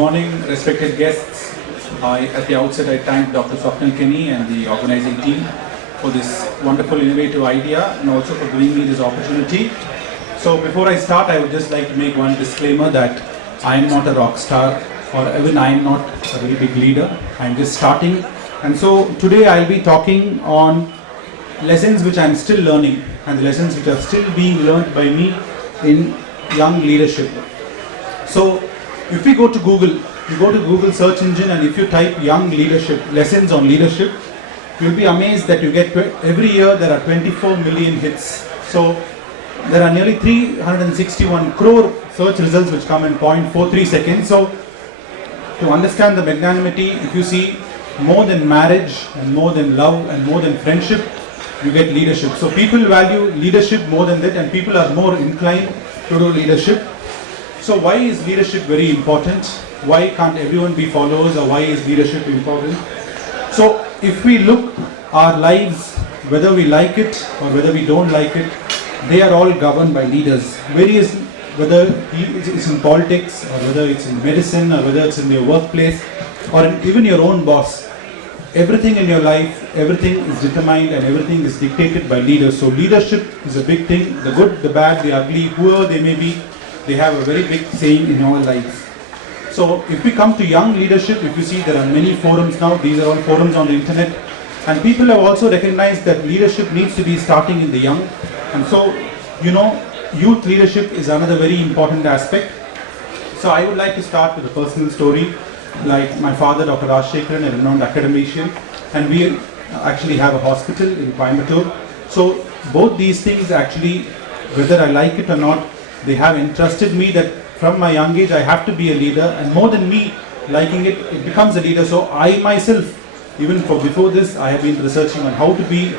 morning, respected guests. At the outset, I thank Dr. Swapnil Kenny and the organizing team for this wonderful, innovative idea and also for giving me this opportunity. So before I start, I would just like to make one disclaimer that I am not a rock star or even I am not a very big leader. I am just starting. And so today I'll be talking on lessons which I am still learning and the lessons which are still being learned by me in young leadership. So if we go to Google, you go to Google search engine and if you type young leadership, lessons on leadership, you'll be amazed that you get every year there are 24 million hits. So there are nearly 361 crore search results which come in 0.43 seconds. So to understand the magnanimity, if you see more than marriage and more than love and more than friendship, you get leadership. So people value leadership more than that and people are more inclined to do leadership. So why is leadership very important? Why can't everyone be followers, or why is leadership important? So if we look our lives, whether we like it or whether we don't like it, they are all governed by leaders. Whether it's in politics or whether it's in medicine or whether it's in your workplace or even your own boss. Everything in your life, everything is determined and everything is dictated by leaders. So leadership is a big thing. The good, the bad, the ugly, whoever they may be, they have a very big saying in our lives. So if we come to young leadership, if you see there are many forums now, these are all forums on the internet, and people have also recognized that leadership needs to be starting in the young. And so, youth leadership is another very important aspect. So I would like to start with a personal story. Like my father, Dr. Rajshekharan, a renowned academician, and we actually have a hospital in Coimbatore. So both these things actually, whether I like it or not, they have entrusted me that from my young age I have to be a leader, and more than me liking it, it becomes a leader. So I myself, even before this, I have been researching on how to be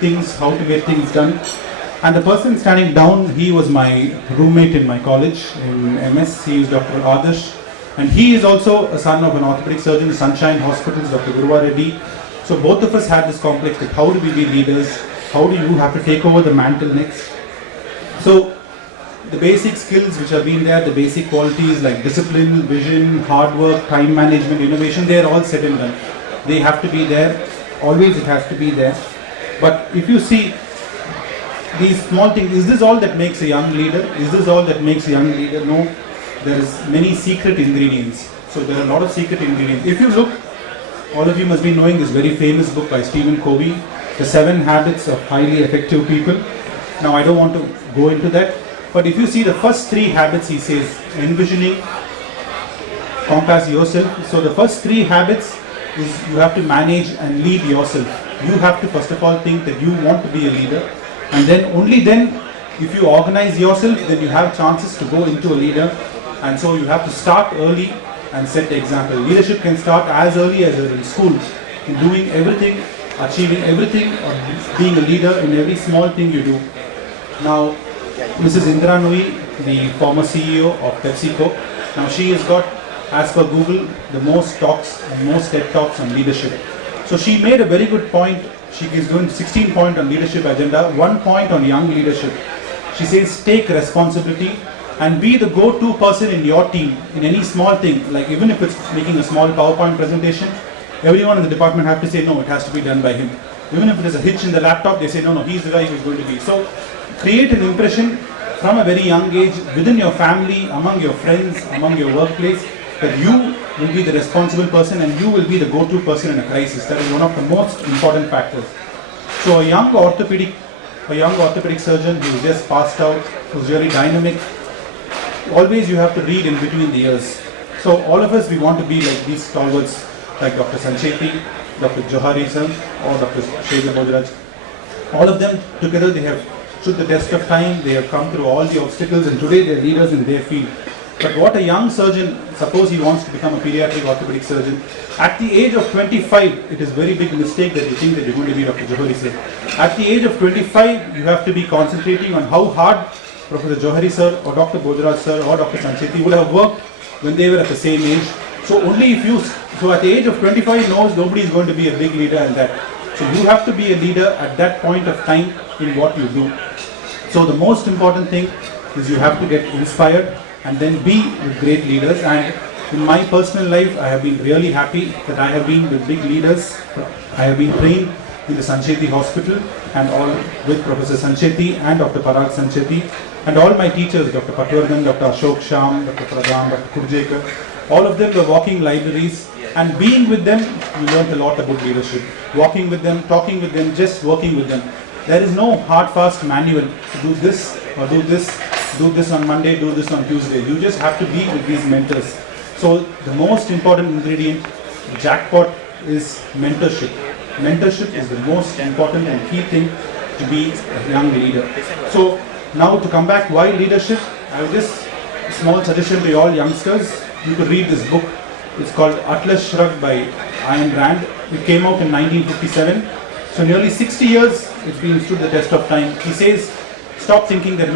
things, how to get things done. And the person standing down, he was my roommate in my college in MS. He is Dr. Adarsh, and he is also a son of an orthopedic surgeon, Sunshine Hospitals, Dr. Guruva Reddy. So both of us had this complex that how do we be leaders? How do you have to take over the mantle next? So the basic skills which have been there, the basic qualities like discipline, vision, hard work, time management, innovation, they are all said and done. They have to be there. Always it has to be there. But if you see these small things, is this all that makes a young leader? Is this all that makes a young leader? No. There is many secret ingredients. So there are a lot of secret ingredients. If you look, all of you must be knowing this very famous book by Stephen Covey, The 7 Habits of Highly Effective People. Now I don't want to go into that. But if you see the first 3 habits, he says, envisioning, compass yourself. So the first 3 habits is you have to manage and lead yourself. You have to first of all think that you want to be a leader, and then only then, if you organize yourself, then you have chances to go into a leader. And so you have to start early and set the example. Leadership can start as early as in school, in doing everything, achieving everything, or being a leader in every small thing you do. Now, Mrs. Indra Nooyi, the former CEO of PepsiCo, now she has got, as per Google, the most talks and most TED Talks on leadership. So she made a very good point. She is doing 16 points on leadership agenda, 1 point on young leadership. She says take responsibility and be the go-to person in your team in any small thing. Like even if it's making a small PowerPoint presentation, everyone in the department have to say no, it has to be done by him. Even if there's a hitch in the laptop, they say no, he's the guy who's going to be. So create an impression from a very young age within your family, among your friends, among your workplace, that you will be the responsible person and you will be the go-to person in a crisis. That is one of the most important factors. So a young orthopedic surgeon who just passed out, who's really dynamic, always you have to read in between the years. So all of us, we want to be like these stalwarts, like Dr. Sancheti, Dr. Johari sir, or Dr. Shailendra Bojraj. All of them together, they have stood the test of time, they have come through all the obstacles, and today they are leaders in their field. But what a young surgeon, suppose he wants to become a pediatric orthopedic surgeon, at the age of 25, it is a very big mistake that you think that you're going to be Dr. Johari sir. At the age of 25, you have to be concentrating on how hard Professor Johari sir or Dr. Bojraj sir or Dr. Sancheti would have worked when they were at the same age. So only if you, so at the age of 25 knows nobody is going to be a big leader in that. So you have to be a leader at that point of time in what you do. So the most important thing is you have to get inspired and then be with great leaders. And In my personal life, I have been really happy that I have been with big leaders. I have been trained in the Sancheti Hospital and all with Professor Sancheti and Dr. Parag Sancheti and all my teachers, Dr. Patwardhan, Dr. Ashok Sham, Dr. Pradhan, Dr. Kurjekar. All of them were walking libraries, and being with them, you learned a lot about leadership. Walking with them, talking with them, just working with them. There is no hard fast manual to do this or do this on Monday, do this on Tuesday. You just have to be with these mentors. So the most important ingredient, the jackpot, is mentorship. Mentorship is the most important and key thing to be a young leader. So now to come back, why leadership? I will just, a small suggestion to all youngsters, you could read this book. It's called Atlas Shrugged by Ayn Rand. It came out in 1957. So nearly 60 years it's been stood the test of time. He says, stop thinking that it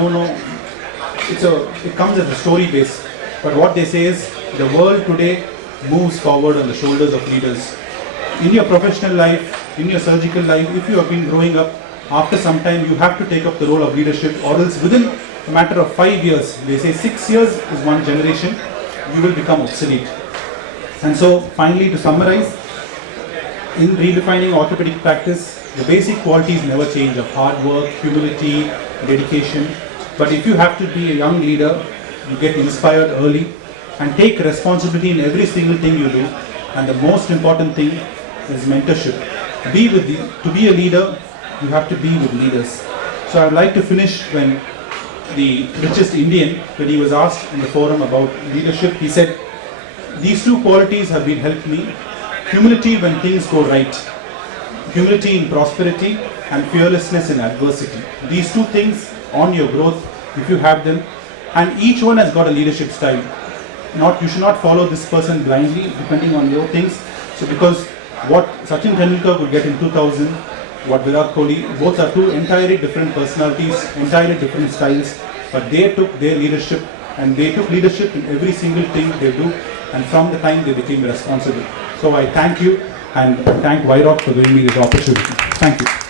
comes as a story base. But what they say is, the world today moves forward on the shoulders of leaders. In your professional life, in your surgical life, if you have been growing up, after some time you have to take up the role of leadership, or else within a matter of 5 years, they say 6 years is one generation, you will become obsolete. And so finally, to summarize, in redefining orthopedic practice, the basic qualities never change of hard work, humility, dedication. But if you have to be a young leader, you get inspired early and take responsibility in every single thing you do. And the most important thing is mentorship. To be a leader, you have to be with leaders. So I would like to finish when the richest Indian, when he was asked in the forum about leadership, he said, these two qualities have been helped me. Humility when things go right. Humility in prosperity and fearlessness in adversity. These two things on your growth, if you have them, and each one has got a leadership style. You should not follow this person blindly depending on your things. So because what Sachin Tendulkar could get in 2000, what Virat Kohli, both are two entirely different personalities, entirely different styles, but they took their leadership and they took leadership in every single thing they do, and from the time they became responsible. So I thank you and thank Virat for giving me this opportunity. Thank you.